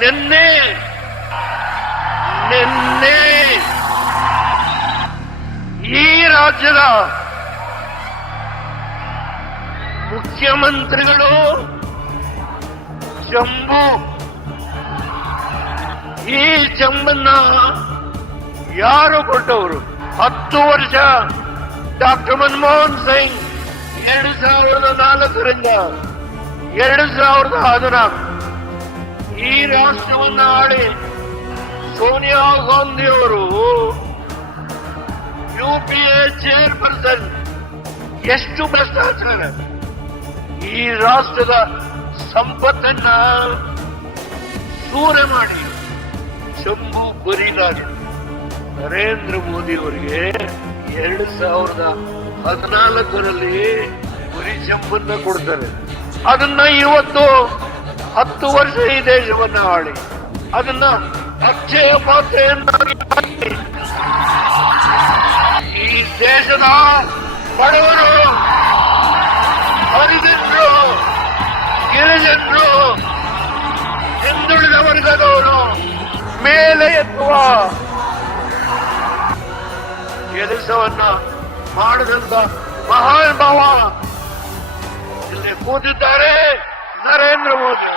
ನಿನ್ನೆ ಈ ರಾಜ್ಯದ ಮುಖ್ಯಮಂತ್ರಿಗಳು ಜಂಬೂ ಈ ಜಂಬನ್ನ ಯಾರು ಕೊಟ್ಟವರು? 10 ವರ್ಷ ಡಾಕ್ಟರ್ ಮನಮೋಹನ್ ಸಿಂಗ್ 2004ರಿಂದ 2014 ಈ ರಾಷ್ಟ್ರವನ್ನು ಆಳಿ ಸೋನಿಯಾ ಗಾಂಧಿ ಅವರು UPA ಚೇರ್ಪರ್ಸನ್. ಎಷ್ಟು ಭ್ರಷ್ಟಾಚಾರ! ಈ ರಾಷ್ಟ್ರದ ಸಂಪತ್ತನ್ನ ಸೂರೆ ಮಾಡಿ ಶಂಭು ಬರಿಗಾರಿ ನರೇಂದ್ರ ಮೋದಿ ಅವರಿಗೆ 2014ರಲ್ಲಿ ಬರೀ ಶಂಭನ್ನ ಕೊಡ್ತಾರೆ. ಅದನ್ನ ಇವತ್ತು 10 ವರ್ಷ ಈ ದೇಶವನ್ನ ಆಳಿ ಅದನ್ನ ಅಕ್ಷಯ ಪಾತ್ರೆಯನ್ನಾಗಿ ಮಾಡಿ ಈ ದೇಶದ ಬಡವರು, ಹರಿಜನರು, ಗಿರಿಜನರು, ಹಿಂದುಳಿದ ವರ್ಗದವರು ಮೇಲೆ ಎತ್ತುವ ಕೆಲಸವನ್ನ ಮಾಡಿದಂತ ಮಹಾನ್ ಭಾವ ಇಲ್ಲಿ ಕೂತಿದ್ದಾರೆ ನರೇಂದ್ರ ಮೋದಿ.